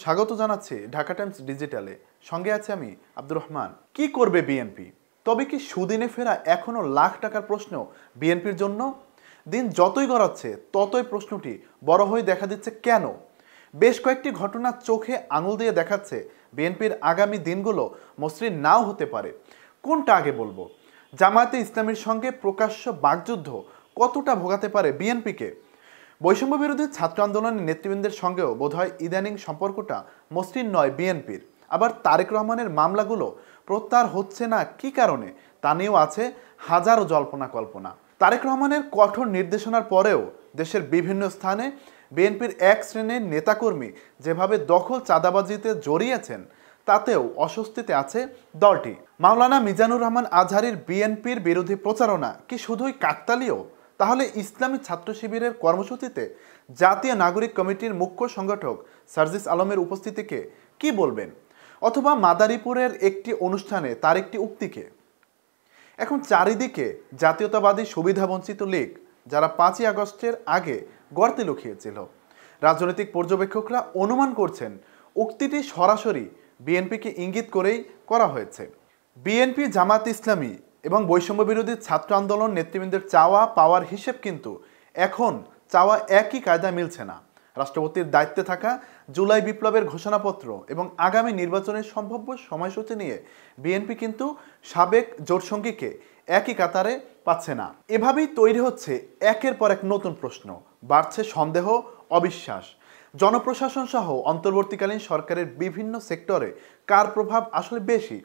স্বাগত জানাচ্ছি ঢাকা টাইমস ডিজিটালে। সঙ্গে আছে আমি আব্দুর রহমান। কি করবে বিএনপি? তবে কি সুদিনে ফেরা এখনো লাখ টাকার প্রশ্ন বিএনপির জন্য? দিন যতই গড়াচ্ছে ততই প্রশ্নটি বড় হয়ে দেখা দিচ্ছে কেন? বেশ কয়েকটি ঘটনা চোখে আঙুল দিয়ে দেখাচ্ছে বিএনপির আগামী দিনগুলো মসৃণ নাও হতে পারে। কোনটা আগে বলবো? জামায়াতে ইসলামীর সঙ্গে প্রকাশ্য বাকযুদ্ধ কতটা ভোগাতে পারে বিএনপিকে? বৈষম্য বিরোধী ছাত্র আন্দোলনের নেতৃবৃন্দের সঙ্গেও বোধহয় ইদানিং সম্পর্কটা মসৃণ নয় বিএনপির। আবার তারেক রহমানের মামলাগুলো প্রত্যাহার হচ্ছে না কি কারণে, তা নিয়েও আছে হাজারো জল্পনা কল্পনা। তারেক রহমানের কঠোর নির্দেশনার পরেও দেশের বিভিন্ন স্থানে বিএনপির এক শ্রেণীর নেতাকর্মী যেভাবে দখল চাঁদাবাজিতে জড়িয়েছেন, তাতেও অস্বস্তিতে আছে দলটি। মাওলানা মিজানুর রহমান আজহারীর বিএনপির বিরোধী প্রচারণা কি শুধুই কাকতালীয়? তাহলে ইসলামী ছাত্র শিবিরের কর্মসূচিতে জাতীয় নাগরিক কমিটির মুখ্য সংগঠক সার্জিস আলমের উপস্থিতিকে কি বলবেন? অথবা মাদারীপুরের একটি অনুষ্ঠানে তার একটি উক্তিকে? এখন চারিদিকে জাতীয়তাবাদী সুবিধাবঞ্চিত লীগ, যারা 5ই আগস্টের আগে গর্তে লুকিয়েছিল। রাজনৈতিক পর্যবেক্ষকরা অনুমান করছেন উক্তিটি সরাসরি বিএনপিকে ইঙ্গিত করেই করা হয়েছে। বিএনপি, জামাত ইসলামী এবং বৈষম্য বিরোধী ছাত্র আন্দোলন নেতৃবৃন্দের চাওয়া পাওয়ার হিসেব কিন্তু এখন চাওয়া একই কায়দায় মিলছে না। রাষ্ট্রপতির দায়িত্বে থাকা জুলাই বিপ্লবের ঘোষণাপত্র এবং আগামী নির্বাচনের সম্ভাব্য সময়সূচি নিয়ে বিএনপি কিন্তু সাবেক জোটসঙ্গীকে একই কাতারে পাচ্ছে না। এভাবেই তৈরি হচ্ছে একের পর এক নতুন প্রশ্ন, বাড়ছে সন্দেহ, অবিশ্বাস। জনপ্রশাসন সহ অন্তর্বর্তীকালীন সরকারের বিভিন্ন সেক্টরে কার প্রভাব আসলে বেশি?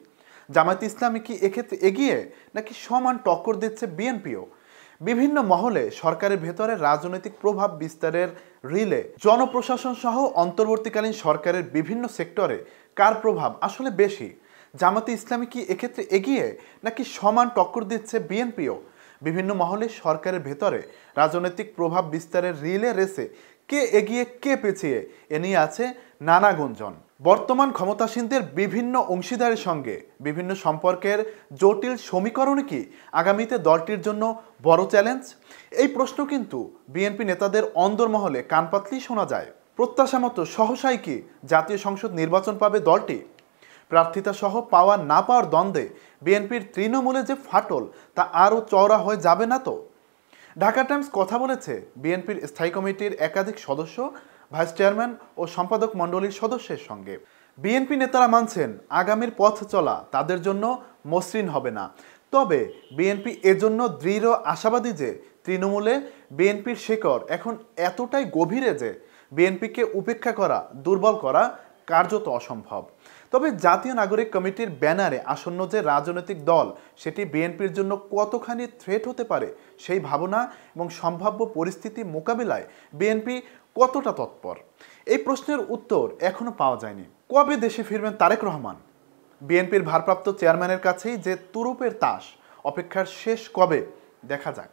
জামায়াত ইসলামী কি এক্ষেত্রে এগিয়ে, নাকি সমান টক্কর দিচ্ছে বিএনপিও? বিভিন্ন মহলে সরকারের ভেতরে রাজনৈতিক প্রভাব বিস্তারের রিলে জনপ্রশাসন সহ অন্তর্বর্তীকালীন সরকারের বিভিন্ন সেক্টরে কার প্রভাব আসলে বেশি? জামায়াতে ইসলামী কি এক্ষেত্রে এগিয়ে, নাকি সমান টক্কর দিচ্ছে বিএনপিও? বিভিন্ন মহলে সরকারের ভেতরে রাজনৈতিক প্রভাব বিস্তারের রিলে রেসে কে এগিয়ে কে পেছিয়ে, এ নিয়ে আছে নানা গুঞ্জন। বর্তমান ক্ষমতাসীনদের বিভিন্ন অংশীদারের সঙ্গে বিভিন্ন সম্পর্কের জটিল সমীকরণ কি আগামীতে দলটির জন্য বড় চ্যালেঞ্জ? এই প্রশ্ন কিন্তু বিএনপি নেতাদের অন্দরমহলে কান পাতলেই শোনা যায়। প্রত্যাশা মতো সহসাই কি জাতীয় সংসদ নির্বাচন পাবে দলটি? প্রার্থিতা সহ পাওয়া না পাওয়ার দ্বন্দ্বে বিএনপির তৃণমূলে যে ফাটল, তা আরও চওড়া হয়ে যাবে না তো? ঢাকা টাইমস কথা বলেছে বিএনপির স্থায়ী কমিটির একাধিক সদস্য, ভাইস চেয়ারম্যান ও সম্পাদক মণ্ডলীর সদস্যের সঙ্গে। বিএনপি নেতারা মানছেন আগামীর পথ চলা তাদের জন্য মসৃণ হবে না। তবে বিএনপি এজন্য দৃঢ় আশাবাদী যে তৃণমূলে বিএনপির শেকড় এখন এতটাই গভীরে যে বিএনপিকে উপেক্ষা করা, দুর্বল করা কার্যত অসম্ভব। তবে জাতীয় নাগরিক কমিটির ব্যানারে আসন্ন যে রাজনৈতিক দল, সেটি বিএনপির জন্য কতখানি থ্রেট হতে পারে, সেই ভাবনা এবং সম্ভাব্য পরিস্থিতি মোকাবিলায় বিএনপি কতটা তৎপর, এই প্রশ্নের উত্তর এখনো পাওয়া যায়নি। কবে দেশে ফিরবেন তারেক রহমান? বিএনপির ভারপ্রাপ্ত চেয়ারম্যানের কাছেই যে তুরুপের তাস, অপেক্ষার শেষ কবে, দেখা যাক।